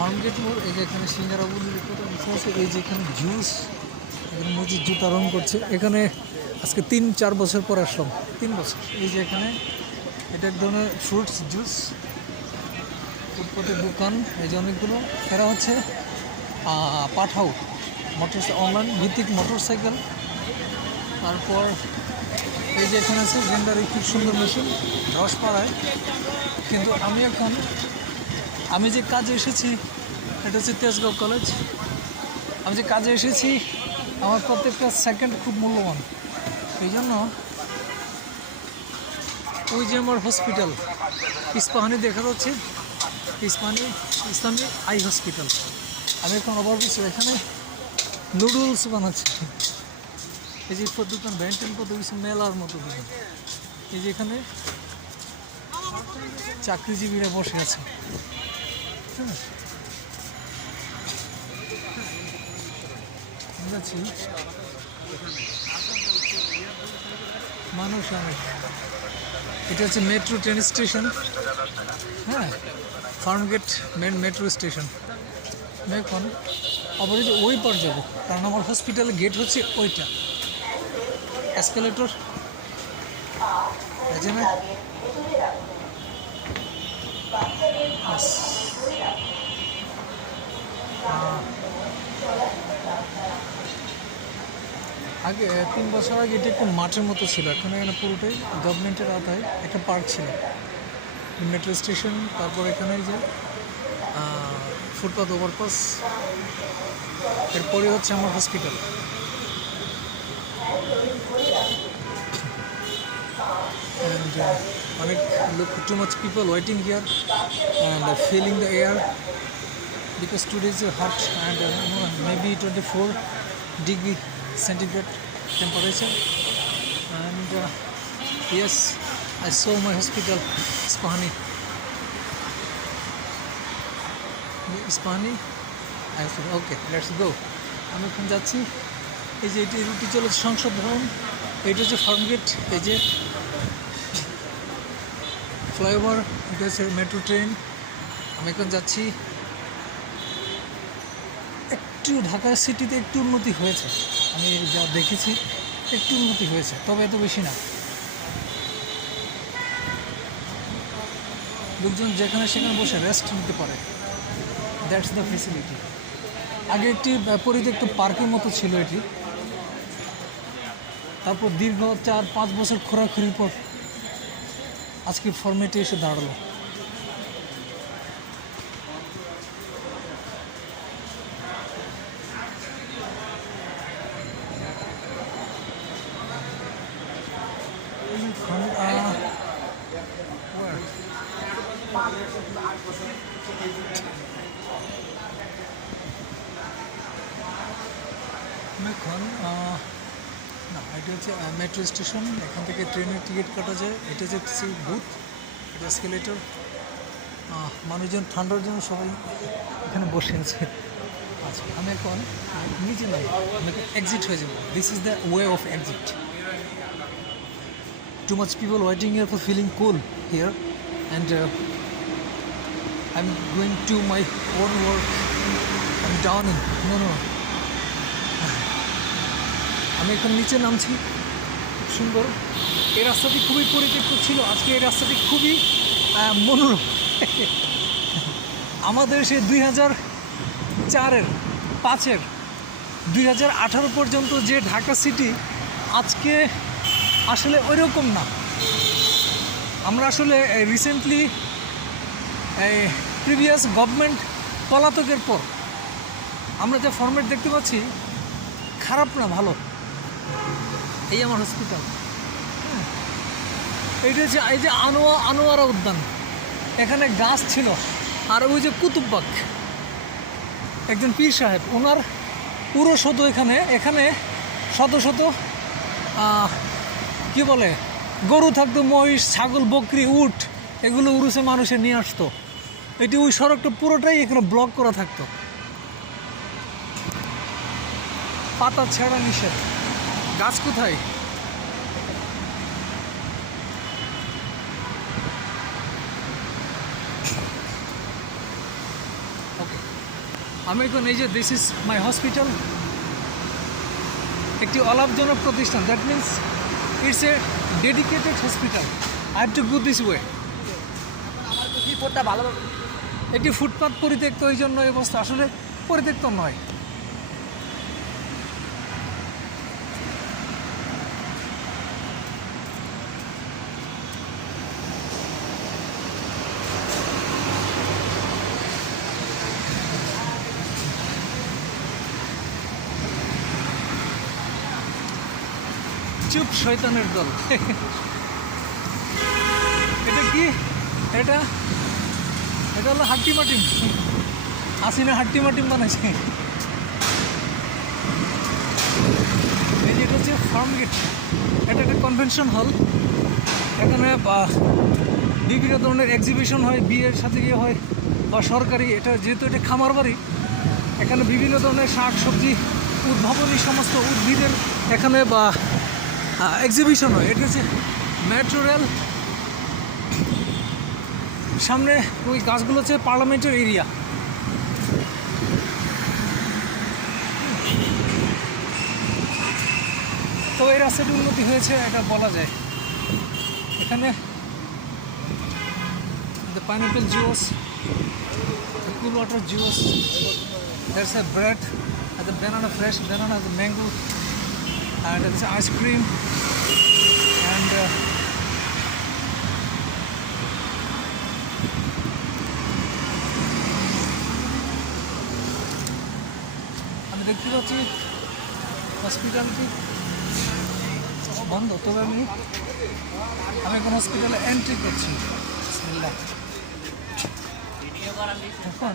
ফার্মগেট মোড়। এই যে এখানে সিঙ্গারা বলে কত কিছু আছে। এই যে এখানে জুস, এখানে মসজিদ জুতা রং করছে। এখানে আজকে 3-4 বছর পর আসলাম, 3 বছর। এই যে এখানে এটা এক ধরনের ফ্রুটস জুস ফুটপাতের দোকান। এই যে অনেকগুলো। এরা হচ্ছে পাঠাও মোটর অনলাইন ভিত্তিক মোটরসাইকেল। তারপর এই যে এখানে আছে জেন্ডারি, খুব সুন্দর মেশিন রসপাড়ায়। কিন্তু আমি যে কাজে এসেছি, এটা হচ্ছে তেজগাঁও কলেজ। আমি যে কাজে এসেছি, আমার প্রত্যেকটা সেকেন্ড খুব মূল্যবান। এই জন্য ওই যে আমার হসপিটাল ইস্পাহানি দেখা যাচ্ছে, ইসলামী আই হসপিটাল। আমি এখন অবশ্যই এখানে নুডলস বানাচ্ছি। এই যে দোকান ভ্যান্টেন কত কিছু মেলার মতো দোকান। এই যে এখানে চাকরিজীবীরা বসে আছে। হ্যাঁ, বুঝাচ্ছি মানুষ অনেক। এটা হচ্ছে মেট্রো ট্রেন স্টেশন। হ্যাঁ, ফার্মগেট মেন মেট্রো স্টেশন। আমি এখন অপরিচিত ওই পার যাবো, কারণ আমার হসপিটালের গেট হচ্ছে ওইটা। এসকেলেটর আছে না? আগে 3 বছর আগে এটা একটু মাঠের মতো ছিল। এখন এখানে পুরোটাই গভর্নমেন্টের আওতায় একটা পার্ক ছিল, মেট্রো স্টেশন। তারপর এখানে যে ফুটপাথ ওভারপাস, এরপরে হচ্ছে আমার হসপিটাল। And অনেক look too much people waiting here and feeling the air because today is hot and maybe 24 degree centigrade temperature. And yes, I saw my hospital, Ispahani. I said okay, let's go. আমি এখন যাচ্ছি। এই যে এটি রুটি চলেছে সংসদ ভবন, এটা হচ্ছে ফার্মগেট। এই যে ফ্লাইওভার, এটা হচ্ছে মেট্রো ট্রেন। আমি এখন যাচ্ছি। একটু ঢাকা সিটিতে একটু উন্নতি হয়েছে, আমি যা দেখেছি একটু উন্নতি হয়েছে, তবে এত বেশি না। লোকজন যেখানে সেখানে বসে রেস্ট নিতে পারে, দ্যাটস দ্য ফেসিলিটি। আগে একটি পরিত্যক্ত পার্কের মতো ছিল এটি। তারপর দীর্ঘ 4-5 বছর খোরাখুরির পর আজকে ফরম্যাটে এসে দাঁড়ালো। এখন না, এটা হচ্ছে মেট্রো স্টেশন। এখান থেকে ট্রেনের টিকিট কাটা যায়। এটা হচ্ছে বুথ, এটা এসকেলেটর। মানুষজন ঠান্ডার জন্য সবাই এখানে বসে আছে। আচ্ছা, আমি এখন নিচে নাই, আমি এক্সিট হয়ে যাবো। This is the way of exit. Too much people waiting here for feeling cool here and I am going to my own work. I am downing. No, আমি এখন নিচে নামছি। খুব সুন্দর। এই রাস্তাটি খুবই পরিত্যক্ত ছিল, আজকে এই রাস্তাটি খুবই মনোরম। আমাদের সে 2004-এর 5-এর 2018 পর্যন্ত যে ঢাকা সিটি, আজকে আসলে ওই রকম না। আমরা আসলে রিসেন্টলি প্রিভিয়াস গভর্নমেন্ট পলাতকের পর আমরা যে ফরম্যাট দেখতে পাচ্ছি, খারাপ না, ভালো। এই আমার হসপিটাল। এইটা হচ্ছে এই যে আনোয়ারা উদ্যান, এখানে গাছ ছিল। আর ওই যে কুতুববাগ, একজন পীর সাহেব, ওনার পুরো শত এখানে শত শত কি বলে গরু থাকতো, মহিষ, ছাগল, বকরি, উট, এগুলো উরুসে মানুষে নিয়ে আসতো। এটি ওই সড়কটা পুরোটাই এখানে ব্লক করা থাকতো। পাতা ছেঁড়া নিষেধ। গাছ কোথায়? ওকে। আমি এখন এই যে দিস ইজ মাই হসপিটাল, একটি অলাভজনক প্রতিষ্ঠান, that means it's a dedicated hospital. I have to go this way. ভালো একটি ফুটপাত পরিত্যক্ত, এই জন্য এই অবস্থা। আসলে পরিত্যক্ত নয়, চুপ শয়তানের দল। এটা কি? এটা এটা হলো হাট্টি মাটিম, হাসিনা হাট্টি মাটিম বানাইছে। এই যে এটা হচ্ছে ফার্ম গেট, এটা একটা কনভেনশন হল। এখানে বিভিন্ন ধরনের এক্সিবিশন হয়, বিয়ের সাথে গিয়ে হয় বা সরকারি, এটা যেহেতু এটা খামার বাড়ি, এখানে বিভিন্ন ধরনের শাক সবজি উদ্ভাবনী সমস্ত উদ্ভিদের এখানে বা এক্সিবিশন হয়। এটা হচ্ছে মেট্রো রেল, সামনে ওই গাছগুলো হচ্ছে পার্লামেন্টের এরিয়া। তো এই রাস্তাটি উন্নতি হয়েছে এটা বলা যায়। এখানে the pineapple juice, the cool water juice, there's a bread, and the banana, fresh banana, the mango, and there's ice cream, and আমি দেখতে পাচ্ছি হসপিটালটি বন্ধ, তবে আমি এখন হসপিটালে এন্ট্রি করছি। বিসমিল্লাহ। এখন